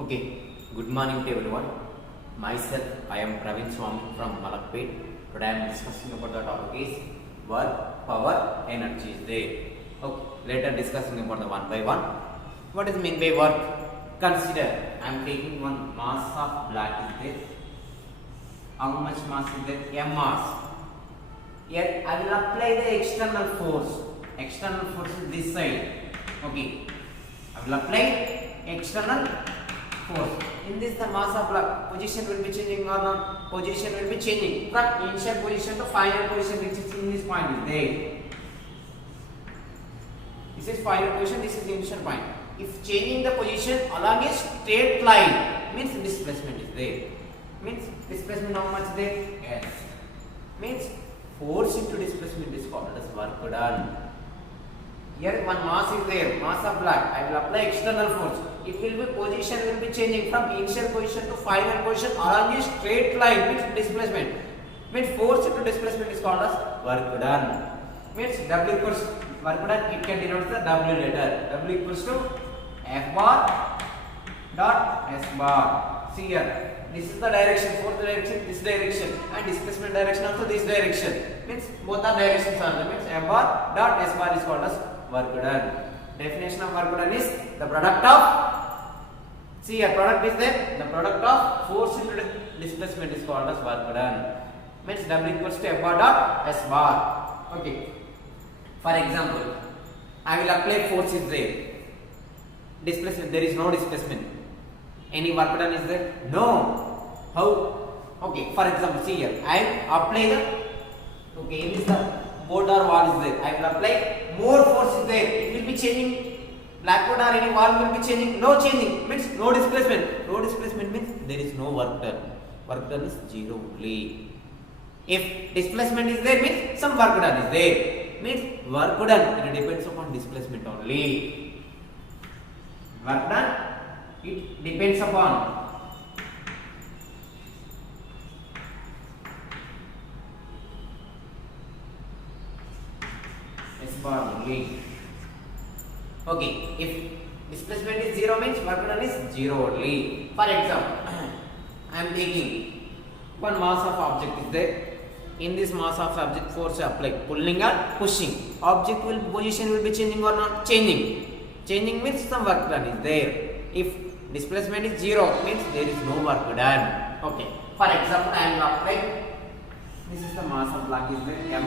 Okay, good morning to everyone. Myself, I am Praveen Swami from Malakpet. Today I am discussing about the topic is work, power, energy is there. Okay, later discussing about the one by one. What is mean by work? Consider I am taking one mass of black is there. How much mass is there? M mass. Here I will apply the external force. External force is this side. Okay, I will apply external force. In this the mass of block position will be changing or not? Position will be changing from initial position to final position, which is in this point is there. This is final position, this is initial point. If changing the position along a straight line, means displacement is there. Means displacement how much there? S. Means force into displacement is called as work done. Here one mass is there, mass of block. I will apply external force. It will be position will be changing from initial position to final position along a straight line. Means displacement. Means force into displacement is called as work done. Means W equals work done. It can denote the W letter. W equals to F bar dot S bar. See here. This is the direction, fourth direction, this direction, and displacement direction also this direction. Means both are directions are there. Means F bar dot S bar is called as work done. Definition of work done is the product of, see here, product is there, the product of force into displacement is called as work done. Means W equals to F bar dot S bar. Okay. For example, I will apply force is there. Displacement, there is no displacement. Any work done is there? No. How? Okay, for example, see here, I apply the, okay, it is the board or wall is there. I will apply more force is there. It will be changing. Blackboard or any wall will be changing. No changing means no displacement. No displacement means there is no work done. Work done is zero only. If displacement is there means some work done is there. Means work done, it depends upon displacement only. Work done, it depends upon S bar only. Okay, if displacement is zero means work done is zero only. For example, I am taking one mass of object is there. In this mass of object force apply, pulling or pushing. Object will position will be changing or not? Changing. Changing means some work done is there. If displacement is zero means there is no work done. Okay. For example, I will apply. This is the mass of block is there M.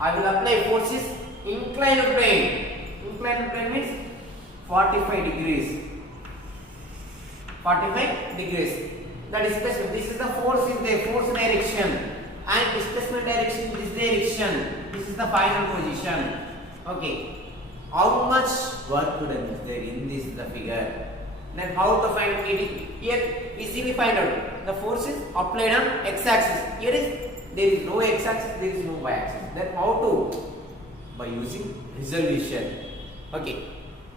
I will apply forces inclined plane. Inclined plane means 45 degrees. 45 degrees. The displacement. This is the force is there. Force direction. And displacement direction this direction. This is the final position. Okay. How much work done is there in this the figure? Then how to find it? Here easily find out. The force is applied on x-axis. Here is there is no x-axis, there is no y-axis. Then how to? By using resolution. Okay.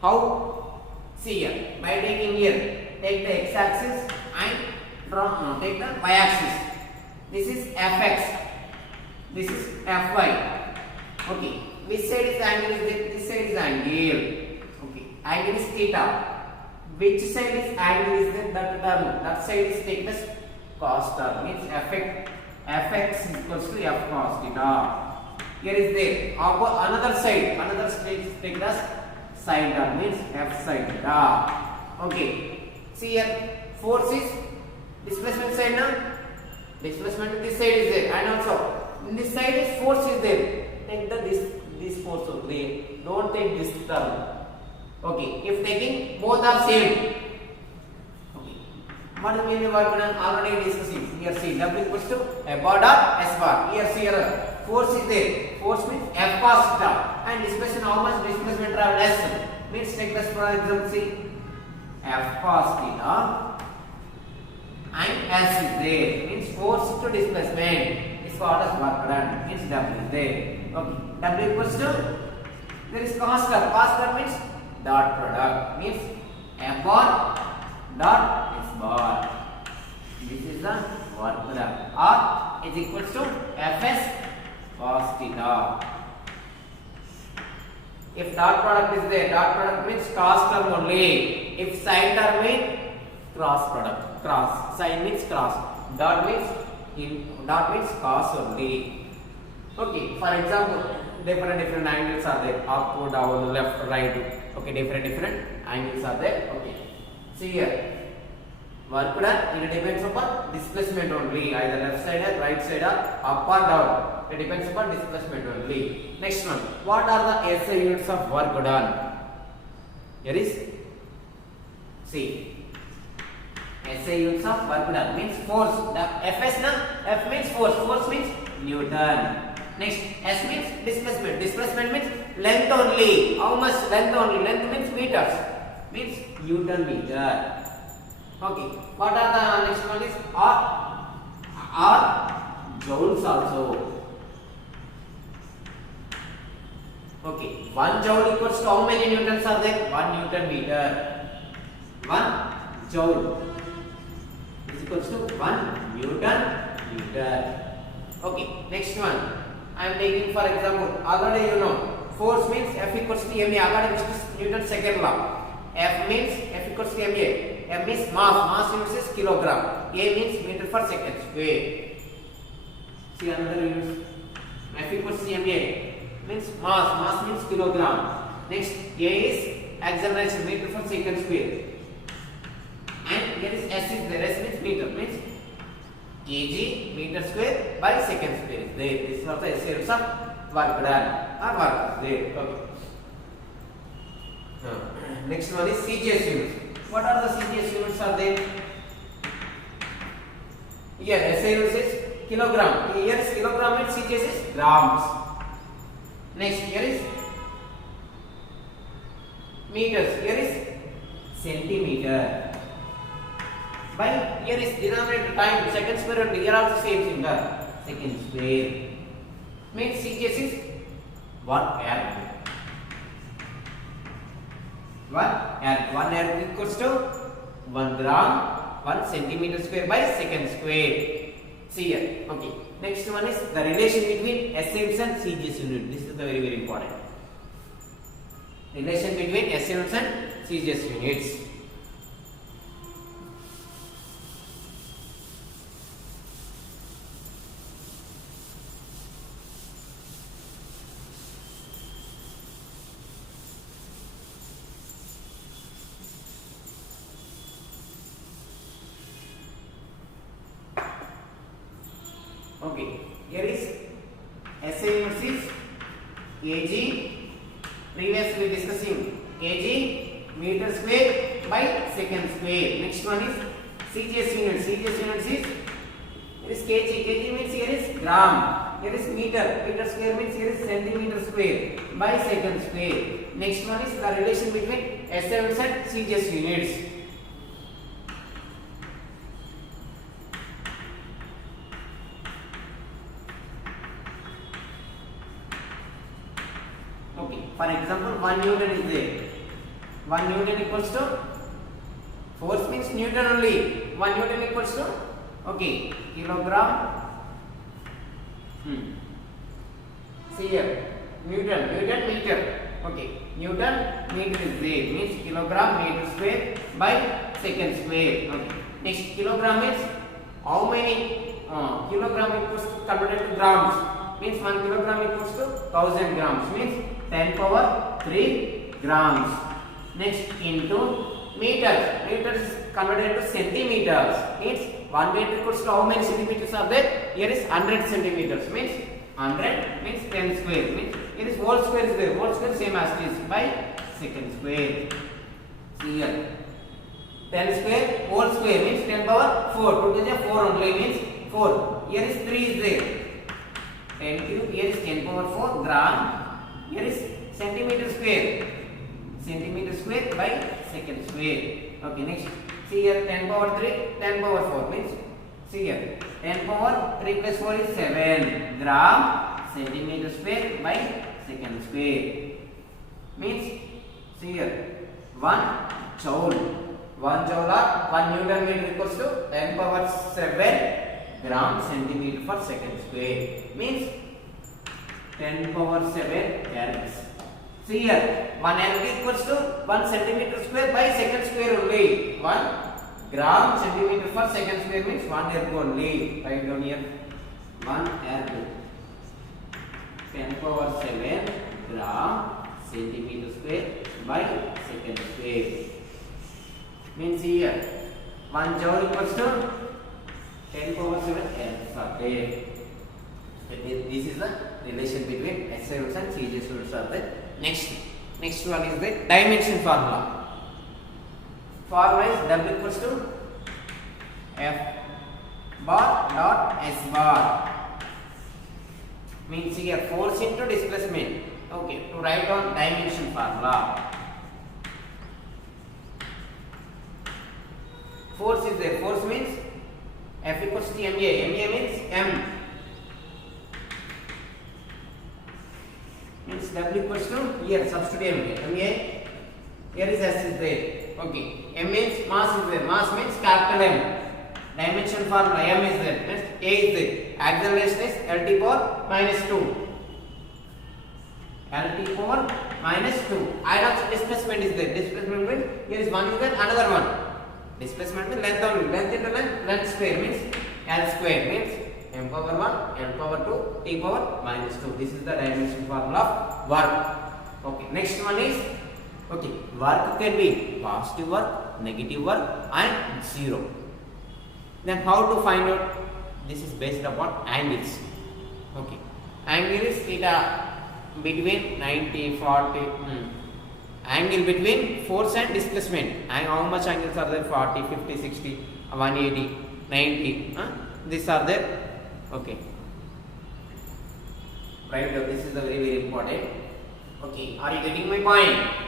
How? See here. By taking here, take the x-axis and from take the y-axis. This is fx. This is fy. Okay. Which side is angle is this? This side is angle. Okay. Angle is theta. Which side is angle is there? That term. That side is taken as cos term. Means fx equals to f cos theta. Here is there. Another side. Another side is taken as sine term. Means f sine theta. Okay. See here. Force is displacement side now. Displacement in this side is there. And also in this side is force is there. Take the this force only. Don't take this term. Okay. If taking both are same. Okay. What is mean work done? Already discussing. Here see W equals to F bar dot S bar. Here force is there. Force means F cos theta. And displacement how much? Displacement travel S. Means take this for example see F cos theta and S is there. Means force to displacement is called as work done. Means W is there. Okay. W equals to, there is cos term. Cos term means dot product. Means F bar dot S bar. This is the work done. Or is equals to Fs cos theta. If dot product is there, dot product means cos term only. If sine term means cross product. Cross. Sine means cross. Dot means cos only. Okay. For example, different angles are there. Up, down, left, right. Okay. Different angles are there. Okay. See here. Work done. It depends upon displacement only. Either left side or right side or up or down. It depends upon displacement only. Next one. What are the SI units of work done? Here is see. SI units of work done means force. The Fs na F means force. Force means Newton. Next S means displacement. Displacement means length only. How much length only? Length means meters. Means Newton meter. Okay. What are the next one is R joules also. Okay. 1 joule equals to how many newtons are there? 1 Newton meter. 1 joule is equals to 1 Newton meter. Okay. Next one. I am taking for example. Already you know. Force means F equals to ma. Already this is Newton's second law. F means F equals to ma. M means mass. Mass units is kilogram. A means meter per second square. See another unit. F equals to ma means mass. Mass means kilogram. Next A is acceleration meter per second square. And here is S is there. S means meter. Means kg meter square by second square is there. This is also S units of work done or work there. Okay. Next one is CGS units. What are the CGS units are there? Here SI units is kilogram. Here is kilogram and CGS is grams. Next here is meters. Here is centimeter. By here is denominator time second square and here also same thing. Second square. Means CGS is 1 erg. 1 erg equals to 1 gram 1 centimeter square by second square. See here. Okay. Next one is the relation between SI units and CGS unit. This is the very important. Relation between SI units and CGS units. Okay, here is SI units is kg. Previously discussing kg meter square by second square. Next one is CGS unit. CGS units is here is kg. Kg means here is gram. Here is meter. Meter square means here is centimeter square by second square. Next one is the relation between SI units and CGS units. For example, 1 Newton is there. 1 Newton equals to force means Newton only. 1 Newton equals to okay kilogram. See here Newton meter. Okay, Newton meter is there means kilogram meter square by second square. Okay. Next kilogram means how many kilogram equals to converted to grams means 1 kilogram equals to 1000 grams means 10 power 3 grams. Next into meters. Meters is converted to centimeters. Means 1 meter equals to how many centimeters are there? Here is 100 centimeters. Means 100 means 10 square. Means here is whole square is there. Whole square same as this by second square. See here. 10 square whole square means 10 power 4. 2 to the 4 only means 4. Here is 3 is there. 10 cube. Here is 10 power 4 gram. Here is centimeter square. Centimeter square by second square. Okay, next. See here 10 power 3, 10 power 4 means see here 10 power 3 plus 4 is 7 gram centimeter square by second square. Means see here 1 joule. 1 joule or 1 Newton meter equals to 10 power 7 gram centimeter per second square. Means 10 power 7 ergs. See here, 1 LB equals to 1 centimeter square by second square only. 1 gram centimeter per second square means 1 erg only. Write down here 1 erg. 10 power 7 gram centimeter square by second square. Means here 1 joule equals to 10 power 7 ergs are there. This is the relation between SI units and CGS units are there. Next one is the dimension formula. Formula is W equals to F bar dot S bar. Means here force into displacement. Okay, to write on dimension formula. Force is there. Force means F equals to MA. MA means M. Means W equals to here substitute MA. Here is S is there. Okay. M means mass is there. Mass means capital M. Dimension formula M is there. Next A is there. Acceleration is LT power minus 2. LT power minus 2. Add of displacement is there. Displacement means here is one is there, another one. Displacement means length only. Length into length square means L square means M power 1, L power 2, T power minus 2. This is the dimension formula of work. Okay. Next one is work can be positive work, negative work and zero. Then how to find out? This is based upon angles. Okay. Angle is theta between 90, 40. Angle between force and displacement. And how much angles are there? 40, 50, 60, 180, 90. These are there. Okay. Right. This is the very important. Okay. Are you getting my point?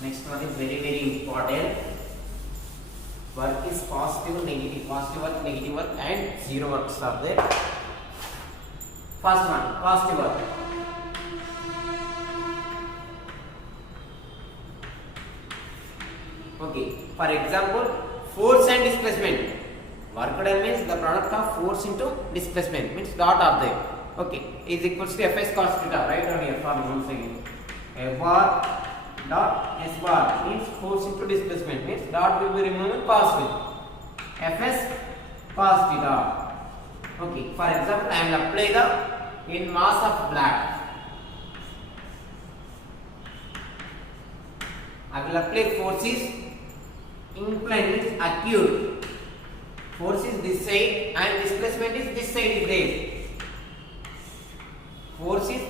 Next one is very important. Work is positive, negative work and zero works are there. First one, positive work. Okay. For example, force and displacement. Work done means the product of force into displacement means dot are there. Okay. Is equals to Fs cos theta. Write down here for once again. F bar dot S bar means force into displacement means dot will be removed positive. Fs cos theta. Okay. For example, I will apply the in mass of black. I will apply forces inclined means acute. Force is this side and displacement is this side is there. Force is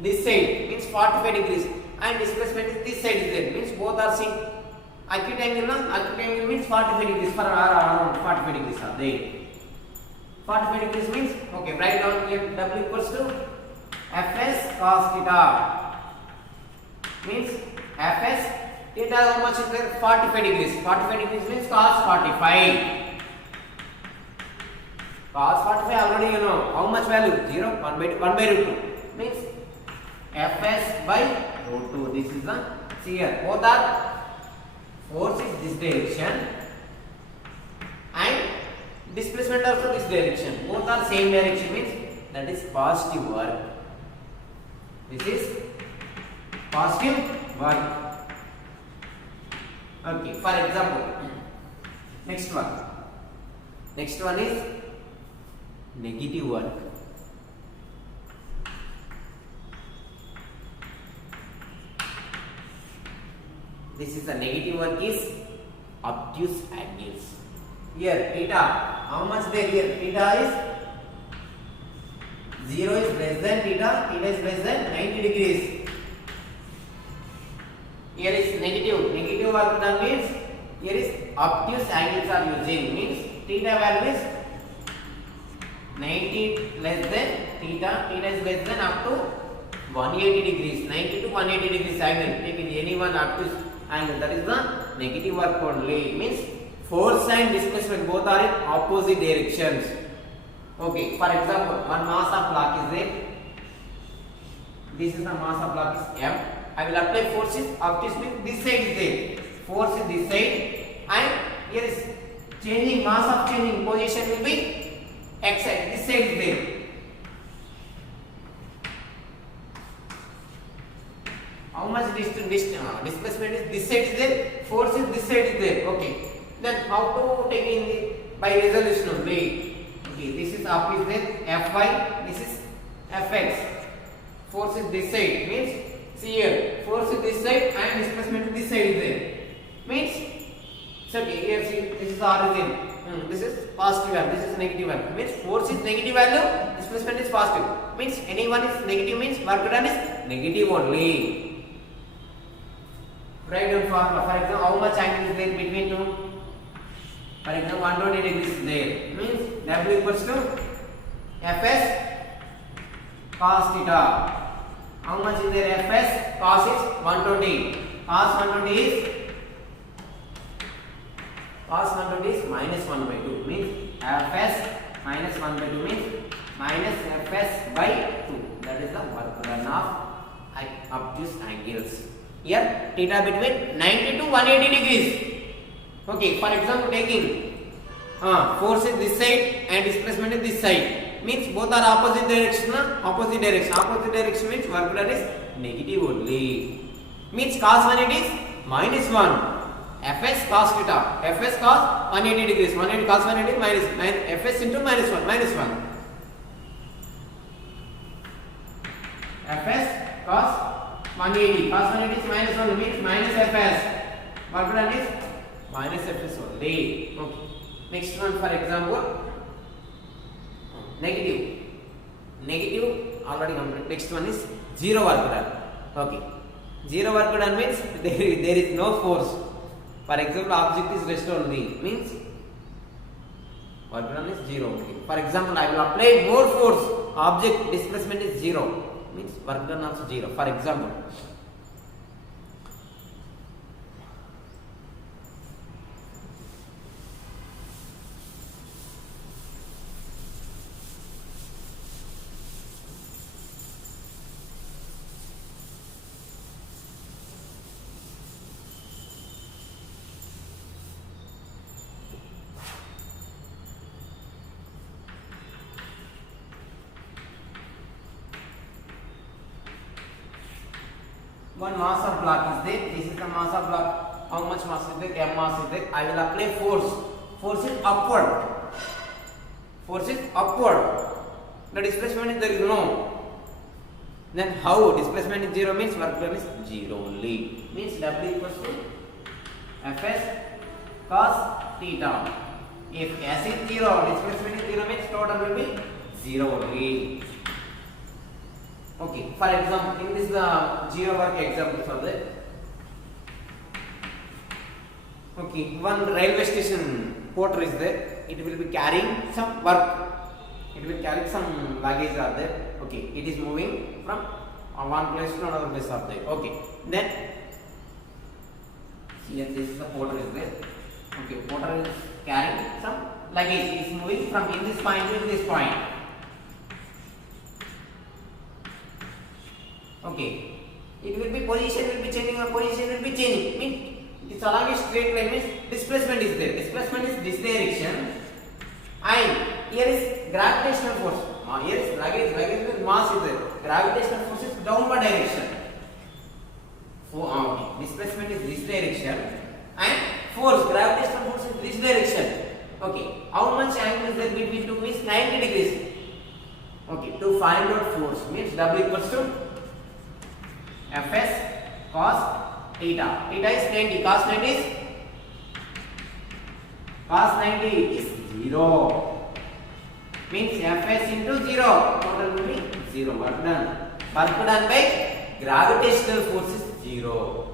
this side means 45 degrees and displacement is this side is there means both are seen. Acute angle means 45 degrees for around 45 degrees are there. 45 degrees means okay. Write down here W equals to Fs cos theta means Fs theta how much is there? 45 degrees. 45 degrees means cos 45. Cos 45 already you know. How much value? 0. 1 by root 2 means Fs by root 2. This is the see here. Both are force is this direction and displacement also this direction. Both are same direction means that is positive work. This is positive work. Okay. For example, next one is negative work. This is the negative work is obtuse angles. Here theta, how much there here? Theta is 0 is less than theta is less than 90 degrees. Here is negative work done means here is obtuse angles are using means theta value is 90 less than theta is less than up to 180 degrees, 90 to 180 degrees angle. Take any one obtuse angle, that is the negative work only means force and displacement both are in opposite directions. Okay, for example, one mass of block is there. This is the mass of block is M. I will apply forces. Obtuse means this side is there. Force is this side, and here is changing mass of changing position will be X side, this side is there. How much displacement is this side is there, force is this side is there. Okay. Then how to take in the by resolution only. Okay, this is up is there, Fy, this is Fx. Force is this side, means see here, force is this side and displacement is this side is there. Means it's okay, here see, this is the origin. This is positive value, this is negative value. Means force is negative value, displacement is positive. Means anyone is negative means work done is negative only. Write down formula. For example, how much angle is there between two? For example, 120 degrees is there. Means W equals to Fs cos theta. How much is there? Fs cos is 120. Cos 120 is minus 1 by 2. Means Fs minus 1 by 2 means minus Fs by 2. That is the work done of obtuse angles. Here theta between 90 to 180 degrees. Okay, for example, taking force is this side and displacement is this side. Means both are opposite direction. Opposite direction. Opposite direction means work done is negative only. Means cos 180 is minus 1. Fs cos theta. Fs cos 180 degrees. 180 cos 180 minus Fs into minus 1. Minus 1. Fs cos 180. Cos 180 is minus 1 means minus Fs. Work done is minus Fs only. Okay. Next one, for example, negative. Negative already complete. Next one is zero work done. Okay. Zero work done means there is no force. For example, object is rest only. Means work done is zero only. For example, I will apply more force. Object displacement is zero. Means work done also zero. For example, one mass of block is there. This is the mass of block. How much mass is there? M mass is there. I will apply force. Force is upward. Force is upward. The displacement is there is no. Then how displacement is zero means work done is zero only. Means W equals to Fs cos theta. If S is zero, displacement is zero means total will be zero only. Okay, for example, in this zero work examples are there. Okay, one railway station porter is there. It will be carrying some work. It will carry some luggage are there. Okay, it is moving from one place to another place are there. Okay, then here this is the porter is there. Okay, porter is carrying some luggage. It is moving from in this point to this point. Okay, it will be position will be changing or position will be changing. Means it's along a straight line means displacement is there. Displacement is this direction, and here is gravitational force. Here is luggage with mass is there. Gravitational force is downward direction. Okay. Displacement is this direction, and force gravitational force is this direction. Okay, how much angle is there between two means 90 degrees. Okay, to find out force means W equals to Fs cos theta. Theta is 90. Cos 90 is 0. Means Fs into 0. Total will be 0. Work done. Work done by gravitational force is 0.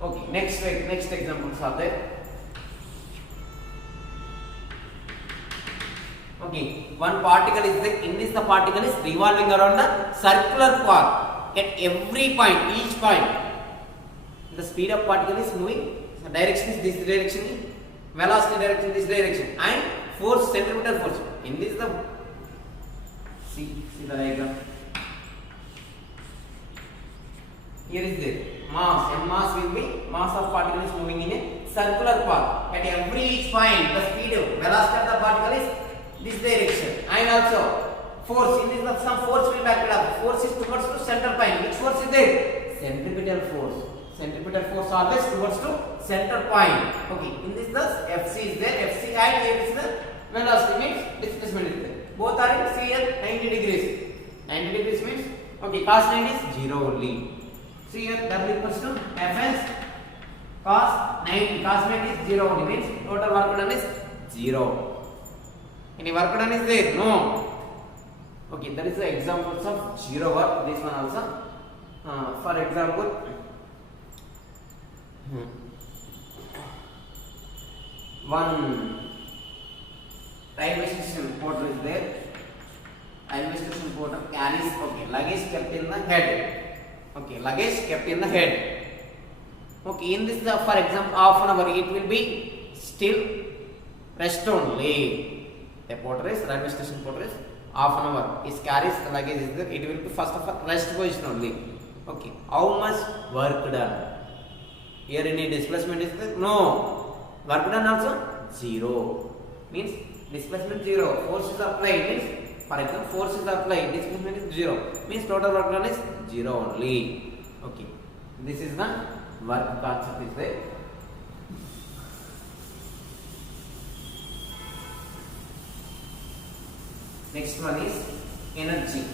Okay. Next examples are there. Okay. One particle is there. In this the particle is revolving around the circular path. At every point, each point, the speed of particle is moving. The direction is this direction, velocity direction this direction, and force centripetal force. In this the see the diagram. Here is there mass. M mass will be mass of particle is moving in a circular path. At every each point, the speed velocity of the particle is this direction, and also force. In this some force will be acted up. Force is towards to center point. Which force is there? Centripetal force. Centripetal force always towards to center point. Okay. In this thus Fc is there. Fc and here is the velocity means displacement is there. Both are in C and 90 degrees. 90 degrees means okay. Cos 90 is 0 only. See here W equals to Fs cos 90. Cos 90 is 0 only means total work done is 0. Any work done is there? No. Okay, that is the examples of zero work. This one also. For example, one railway station porter is there. Railway station porter carries luggage kept in the head. Okay, luggage kept in the head. Okay, in this for example half an hour it will be still rest only. The porter is railway station porter is half an hour. Is carries the luggage is there. It will be first of all rest position only. Okay, how much work done? Here any displacement is there? No. Work done also 0. Means displacement 0. Force is applied means for example force is applied. Displacement is 0. Means total work done is 0 only. Okay. This is the work concept is there. Next one is energy.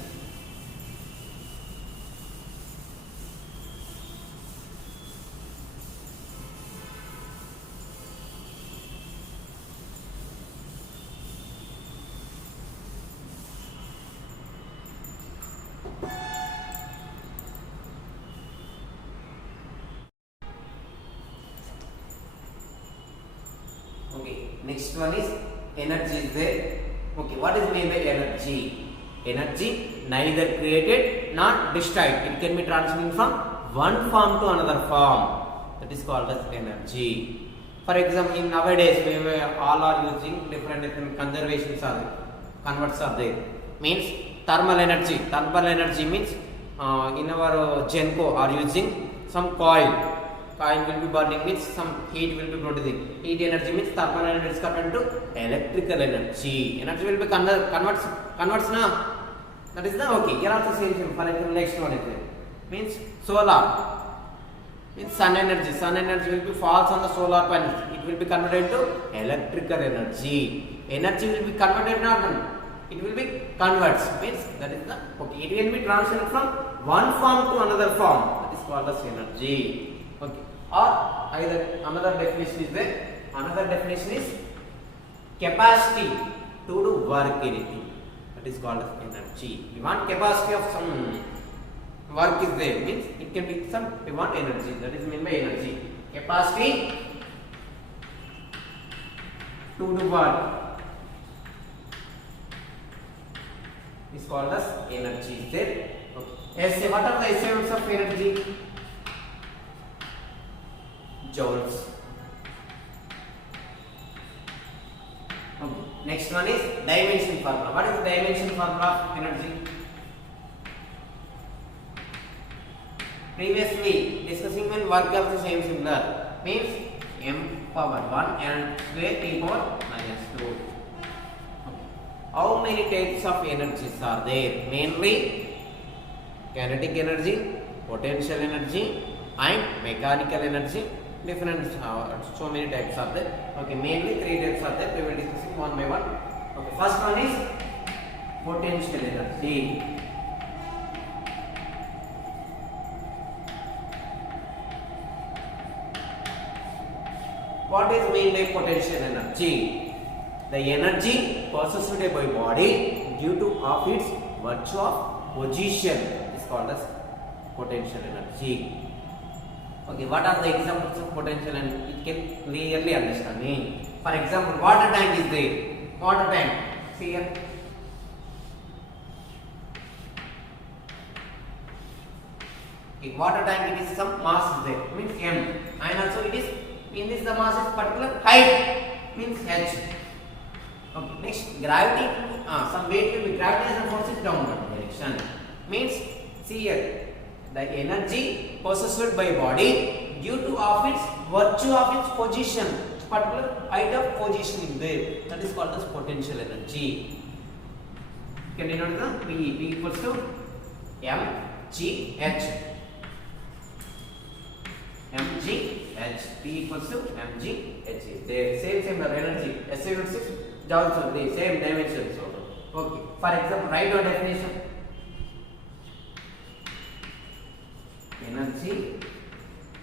Okay, next one is energy is there. Okay, what is meant by energy? Energy neither created nor destroyed. It can be transmitted from one form to another form. That is called as energy. For example, in nowadays we all are using different conservations are there, converts are there. Means thermal energy. Thermal energy means in our Genco are using some coil. Coil will be burning means some heat will be producing. Heat energy means thermal energy is converted to electrical energy. Energy will be converts now. That is the okay. Here also same thing. For example, next one is there. Means solar. Means sun energy. Sun energy will be falls on the solar panels. It will be converted to electrical energy. Energy will be converted not. It will be converts. Means that is the okay. It will be transferred from one form to another form. That is called as energy. Okay. Or either another definition is there. Another definition is capacity to do work anything. That is called as energy. We want capacity of some work is there. Means it can be some we want energy. That is meant by energy. Capacity to do work is called as energy. Is there? Okay. Yes. What are the elements of energy? Joules. Okay. Next one is dimension formula. What is the dimension formula of energy? Previously discussing when work also same similar means m power 1 and square t power minus 2. Okay. How many types of energies are there? Mainly kinetic energy, potential energy and mechanical energy. Different so many types are there. Okay, mainly 3 types are there. We will discuss it one by one. Okay, first one is potential energy. What is meant by potential energy? The energy possessed by body due to of its virtue of position is called as potential energy. Okay, what are the examples of potential and it can clearly understand. For example, water tank is there. Water tank. See here. Okay, water tank it is some mass is there. Means m. And also it is in this the mass is particular height means h. Okay, next gravity. Some weight will be gravitational force is downward direction. Means see here. The energy possessed by body due to of its virtue of its position. particular height of positioning there, that is called as potential energy. Can you note the P equals to mgh. P equals to mgh is there. Same energy. SI units is joules only, same dimensions also. Okay. For example, write down definition. Energy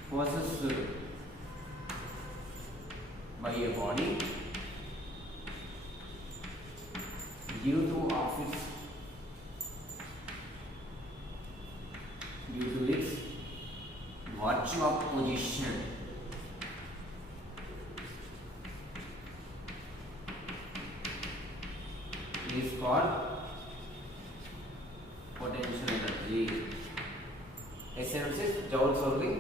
possessed by a body due to its virtue of position is called potential energy. Essence is joules only.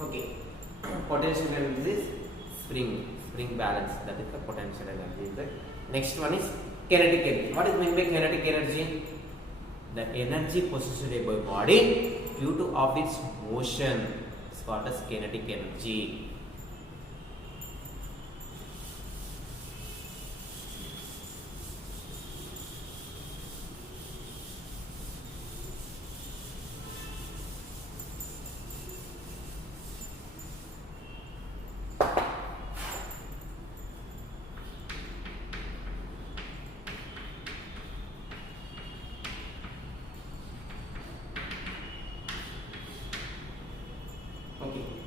Okay. Potential energy is spring balance, that is the potential energy. The next one is kinetic energy. What is meant by kinetic energy? The energy possessed by a body due to of its motion is called as kinetic energy.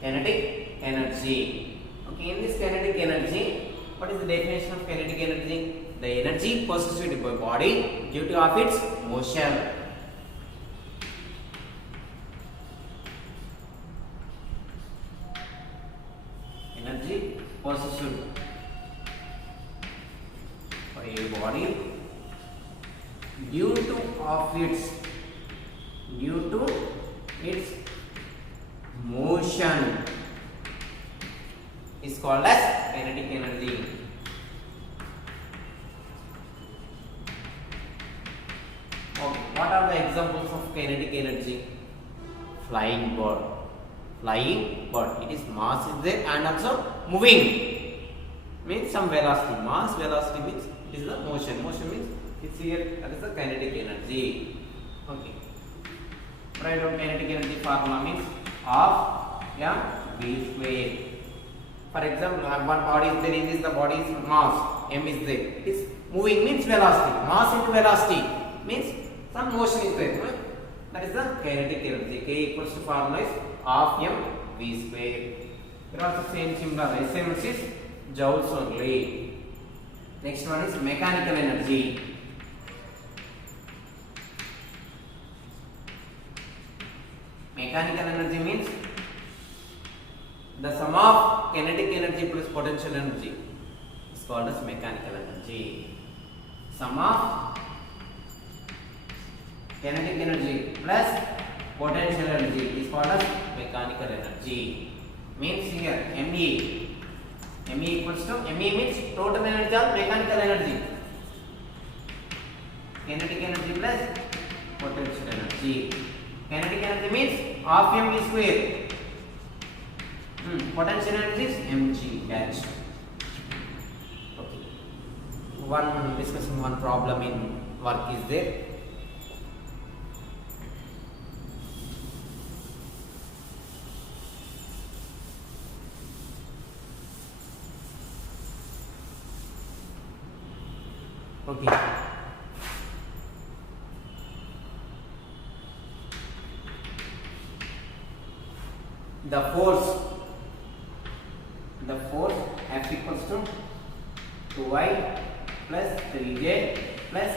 Kinetic energy. Okay, in this kinetic energy, what is the definition of kinetic energy? The energy possessed by a body due to of its motion. Energy possessed by a body due to its motion is called as kinetic energy. Okay, what are the examples of kinetic energy? Flying bird. It is mass is there and also moving. Means some velocity. Mass velocity means it is the motion. Motion means it's here. That is the kinetic energy. Okay. Write down kinetic energy formula means of mv square. For example, one body is there, in this the body is mass, m is there. It is moving means velocity. Mass into velocity means some motion is there. Right? That is the kinetic energy. K equals to formula is of mv square. There are also same symbol. SMS is joules only. Next one is mechanical energy. Mechanical energy means the sum of kinetic energy plus potential energy is called as mechanical energy. Sum of kinetic energy plus potential energy is called as mechanical energy. Means here ME equals to ME means total energy of mechanical energy. Kinetic energy plus potential energy. Kinetic energy means half mv square. Potential energy is mg dash. Okay. Discussing one problem in work is there. Okay. The force F equals to 2y plus 3j plus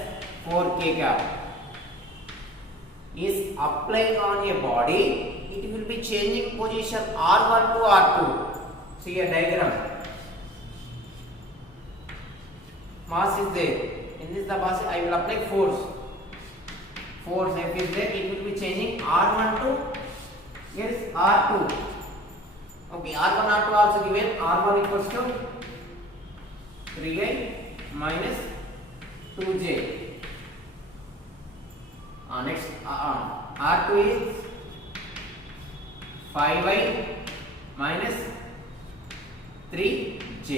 4k cap is applied on a body. It will be changing position R1 to R2. See a diagram. Mass is there. In this the mass I will apply force. Force F is there. It will be changing R1 to here is R2. Okay, R1, R2 also given. R1 equals to 3i minus 2j. Next, R2 is 5y minus 3j.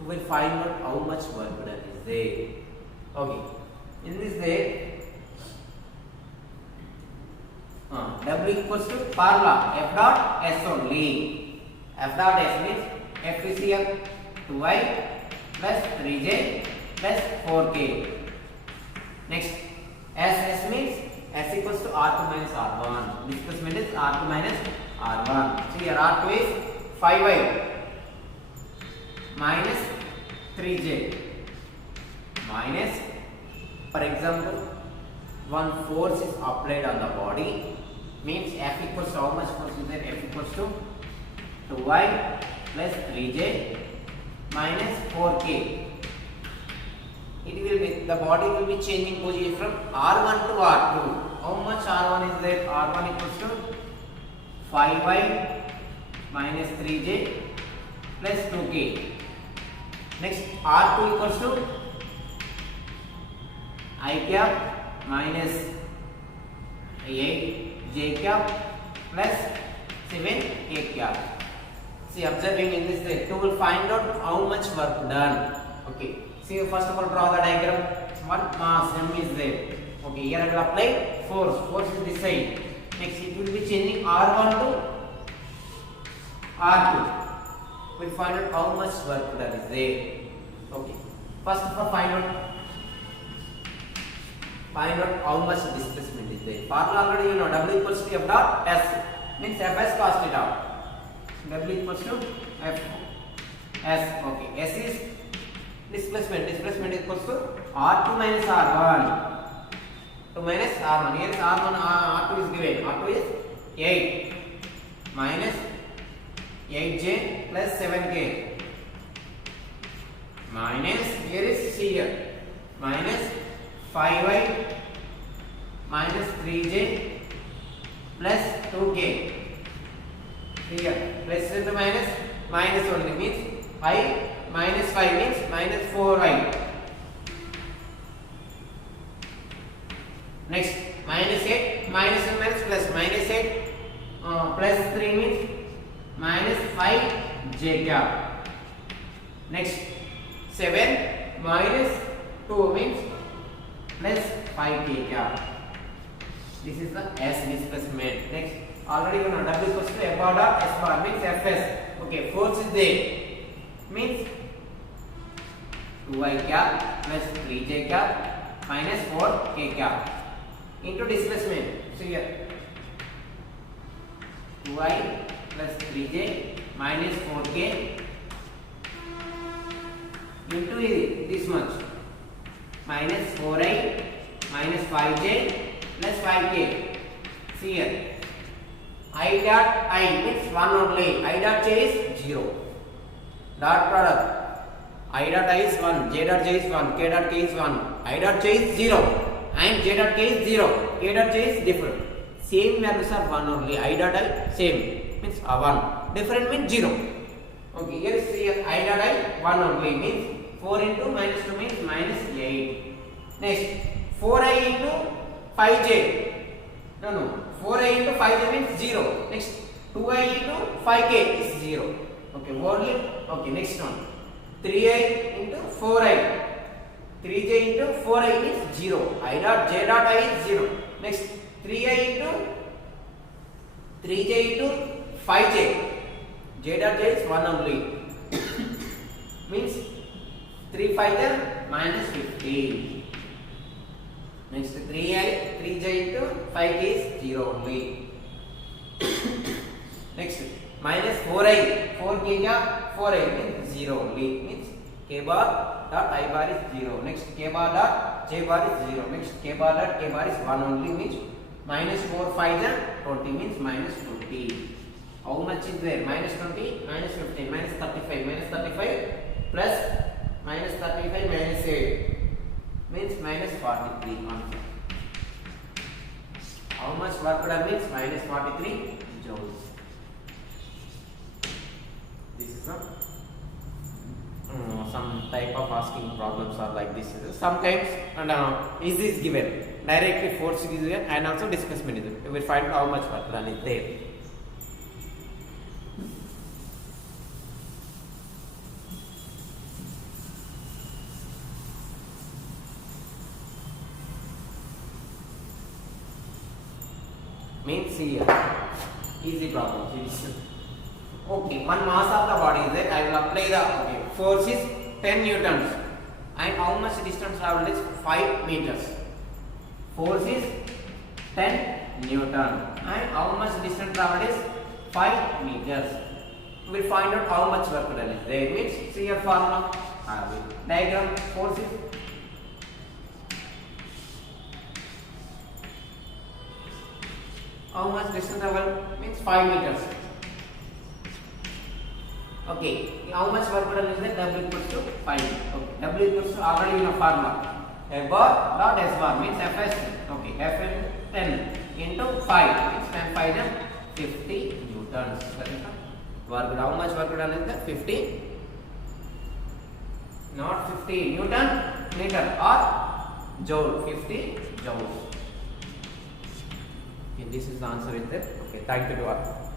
We will find out how much work done is there. Okay, in this there W equals to formula F dot S only. F dot S means F is here 2y plus 3j plus 4k. Next S means S equals to R2 minus R1. Displacement is R2 minus R1. So here R2 is 5y minus 3j minus, for example, one force is applied on the body, means F equals to how much force is there? F equals to 2y plus 3j minus 4k. It will be, the body will be changing position from R1 to R2. How much R1 is there? R1 equals to 5y minus 3j plus 2k. Next R2 equals to I cap minus 8j cap plus 7k cap. See, observing in this way, to will find out how much work done. Okay. See, first of all, draw the diagram. What mass M is there? Okay, here I will apply force. Force is this side. Next, it will be changing R1 to R2. We'll find out how much work done is there. Okay. First of all, find out how much displacement is there. Formula already you know. W equals to F dot S means Fs cos theta. W equals to F S. Okay. S is displacement. Displacement equals to R2 minus R1. 2 minus R1. Here is R1. R2 is given. R2 is 8 minus 8j plus 7k minus, here is C here, minus 5y minus 3j plus 2k. Here plus into minus, minus only means I minus 5 means minus 4y. Next minus 8 minus and minus plus, minus 8 plus 3 means minus 5j cap. Next 7 minus 2 means plus 5k cap. This is the S displacement. Next, already you know W equals to F bar dot S bar means Fs. Okay, force is there means 2y cap plus 3j cap minus 4k cap into displacement. So here 2y plus 3j minus 4k into this much minus 4i minus 5j plus 5k. See here I dot I means 1 only. I dot j is 0. Dot product I dot I is 1, j dot j is 1, k dot k is 1, I dot j is 0 and j dot k is 0, k dot j is different. Same values are 1 only. I dot I same means 1. Different means 0. Okay, here is here I dot I 1 only means 4 into minus 2 means minus 8. Next 4i into 5j. No. 4i into 5j means 0. Next 2i into 5k is 0. Okay, only. Okay, next one. 3i into 4i. 3j into 4i is 0. I dot j dot I is 0. Next 3i into 3j into 5j. J dot j is 1 only. Means 3 5 minus 15. Next 3j into 5k is 0 only. Next minus 4i, 4k ka 4i means 0 only. Means k bar dot I bar is 0. Next k bar dot j bar is 0. Next k bar dot k bar is 1 only means minus 4 5 20 means minus 20. How much is there? Minus 20, minus 15, minus 35, minus 35 plus minus 35 minus 8 means minus 43 answer. How much work done means minus 43 joules. This is some type of asking problems are like this. Sometimes and is this given directly force is given and also displacement is given. We will find out how much work done is there. means here. Easy problem. Okay, one mass of the body is there. I will apply the force is 10 newtons. And how much distance traveled is 5 meters. Force is 10 newton. And how much distance traveled is 5 meters. We will find out how much work done is there. Means see your formula. Diagram force is how much distance traveled means 5 meters. Okay, how much work done is there? W equals to 5. Okay, W equals to already in a formula. A bar dot S bar means Fs. Okay, Fn 10 into 5 means 10 5 then 50 newtons. Work how much work done is there? 50. Not 50 newton meter or joule. 50 joules. Okay, this is the answer is there. Okay, thank you to all.